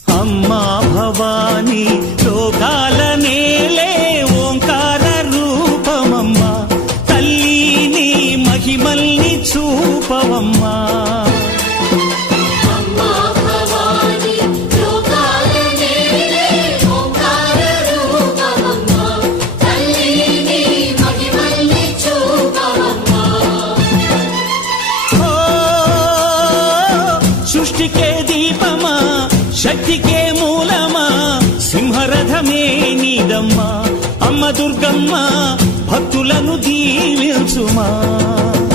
అమ్మా భవానీ లోకాల నేలే ఓంకార రూపమమ్మా, తల్లి నీ మహిమల్ని చూపవమ్మా. సృష్టికే దీపమా, శక్తికే మూలమా, సింహరథమే నీదమ్మా. అమ్మ దుర్గమ్మ భక్తులను దీవించుమా.